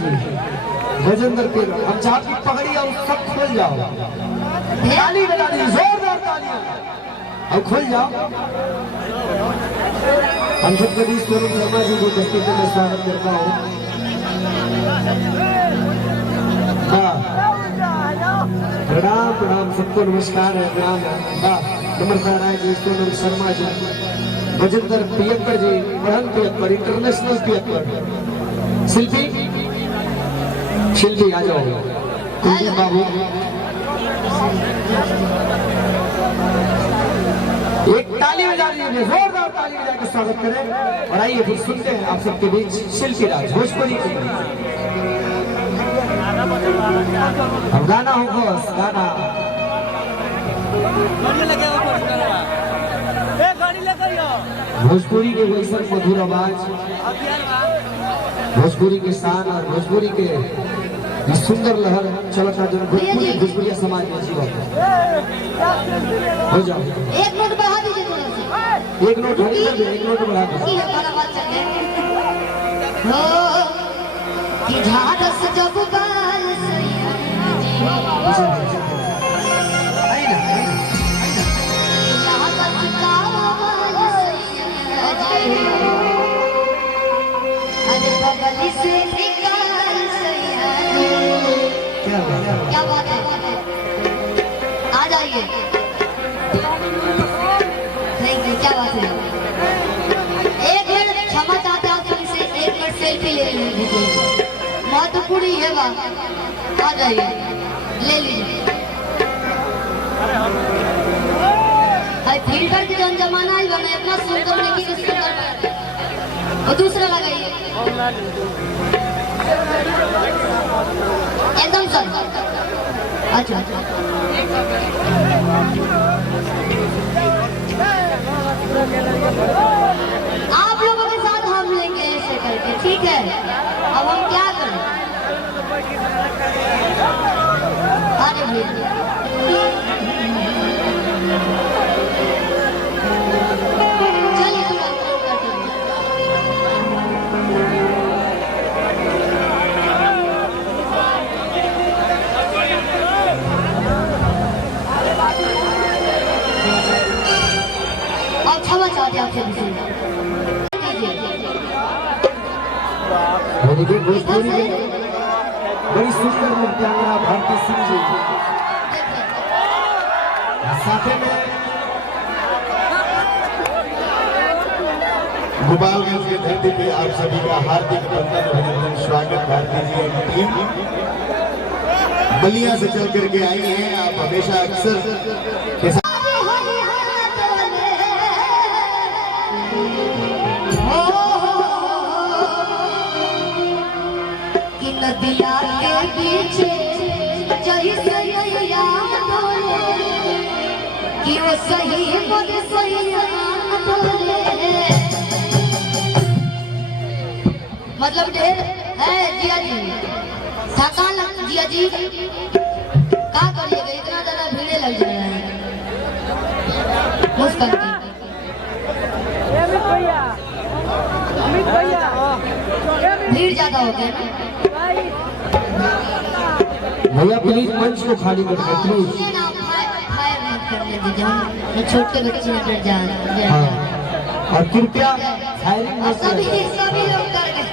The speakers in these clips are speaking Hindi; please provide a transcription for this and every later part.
जी गजेंद्र के हम चाहते की पगड़ी और सब खोल जाओ, ताली बजा दी, जोरदार तालियां और खोल जाओ। हम सबके बीच स्वरूप शर्मा जी को उपस्थिति में स्वागत करता हूँ। प्रणाम प्रणाम सबको नमस्कार है, प्रणाम है। नमस्कार राय जी, स्वरूप शर्मा जी, गजेंद्र पियक्कर जी, बहन पियक्कर, इंटरनेशनल पियक्कर, शिल्पी शिल्पी आ जाओ, कुलदीप बाबू। एक ताली बजा दीजिए, जोरदार ताली बजा के स्वागत करें। और आइए फिर सुनते हैं आप सबके बीच शिल्पी राज भोजपुरी की। अब गाना हो बस, गाना भोजपुरी के वैसन मधुर आवाज, भोजपुरी के शान और भोजपुरी के सुंदर लहर चलता जो भोजपुरिया समाज में जीवन हो जाओ। एक नोट बढ़ा दीजिए, एक नोट एक नोट बढ़ा दीजिए। कि झाड़स जब बाल से निकाल क्या बात है, आ जाइए। थैंक यू, क्या बात है। एक मिनट क्षमा चाहते हैं आप सभी से, एक मिनट सेल्फी ले लीजिए, महत्वपूर्ण ही है बात। आ जाइए, ले लीजिए। फिल्टर के जो जमाना ही बना, इतना सुंदर नहीं कि सुंदर, और दूसरा लगाइए एकदम सर। अच्छा आप लोगों के साथ हम लेंगे ऐसे करके, ठीक है। अब हम क्या करें, अरे भैया भोजपुरी में बड़ी सुंदर नृत्यांगना भारती सिंह जी, साथ में गोपालगंज की धरती पे आप सभी का हार्दिक वंदन अभिनंदन स्वागत। भारती जी की टीम बलिया से चल करके आई है, आप हमेशा अक्सर के साथ नदिया के पीछे जैसे कि वो सही बोले सही मतलब ढेर है जिया जी, थकान लग जिया जी, क्या करिएगा, इतना ज्यादा भीड़े लग जा रहा है मुस्कान। भीड़ ज्यादा हो गया ना भैया, प्लीज मंच को खाली कर दो प्लीज। छोटे बच्चे नजर जा रहे हैं और कृपया फायरिंग मत सभी लोग कर रहे,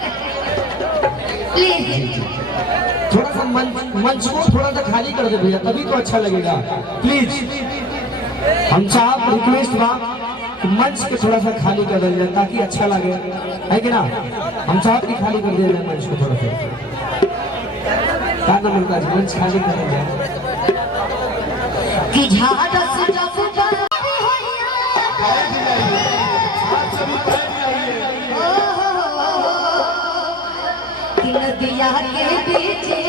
प्लीज थोड़ा सा मंच को थोड़ा सा खाली कर दे भैया, तभी तो अच्छा लगेगा। प्लीज हम साहब रिक्वेस्ट बा कि मंच को थोड़ा सा खाली कर दिया जाए ताकि अच्छा लगे, है कि ना। हम साहब की खाली कर दिया जाए मंच को थोड़ा सा, क्या मिलता है मंच खाली कर दिया कि झाड़स जब कि नदिया के पीछे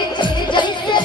जैसे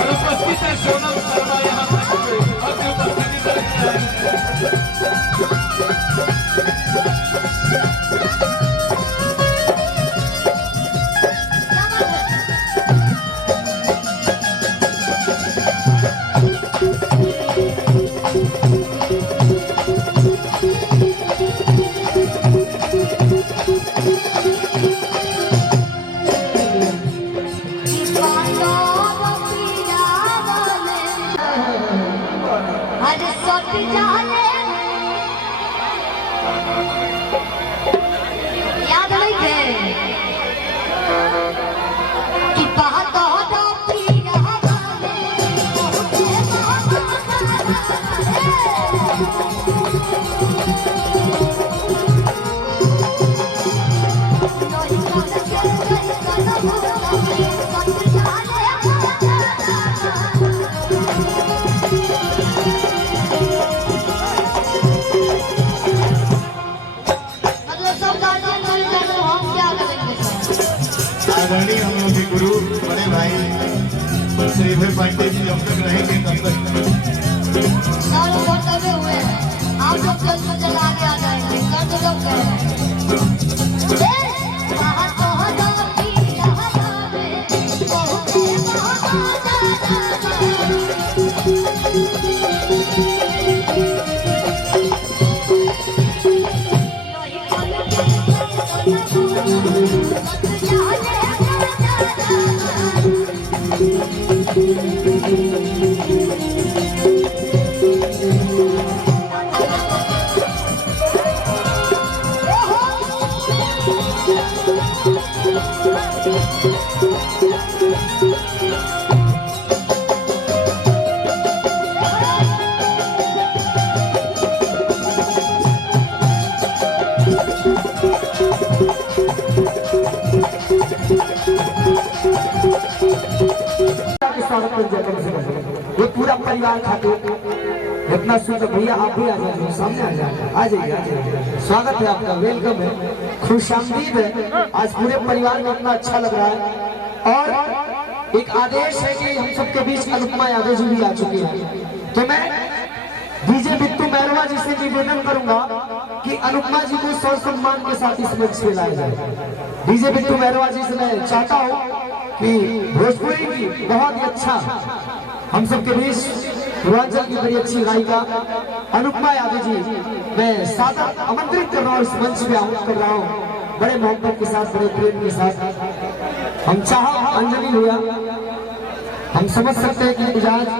अनुपस्थित है सोनम शर्मा यहाँ अति उपस्थिति दर्ज आज सट जाने याद नहीं थे कि बात हो पीरा वाले आदरणीय हम लोग के गुरु बड़े भाई श्रीधर पांडे जी जब तक रहेंगे तब तक सालों भर दबे हुए हैं। आप लोग जल्द से जल्द आगे आ जाएंगे। कर दो लोग स्वागत कर दिया कम से कम। ये पूरा परिवार खातिर इतना सुंदर भैया आप भी आ जाइए, सामने आ जाइए, आ जाइए। स्वागत है आपका, वेलकम है, खुशामदीद है। आज पूरे परिवार में इतना अच्छा लग रहा है। और एक आदेश है कि हम सबके बीच अनुपमा यादव जी भी आ चुकी है, तो मैं डीजे बिट्टू मैरवा जी से निवेदन करूंगा कि अनुपमा जी को सौ सम्मान के साथ इस मंच पे लाया जाए। डीजे बिट्टू मैरवा जी से मैं चाहता हूँ कि भोजपुरी की बहुत ही अच्छा हम सबके बीच पूर्वांचल की बड़ी अच्छी गायिका अनुपमा यादव जी मैं सादर आमंत्रित कर रहा हूँ, इस मंच पे कर रहा हूँ बड़े मोहब्बत के साथ, बड़े प्रेम के साथ। हम चाह अंजलि भैया हम समझ सकते हैं कि गुजरात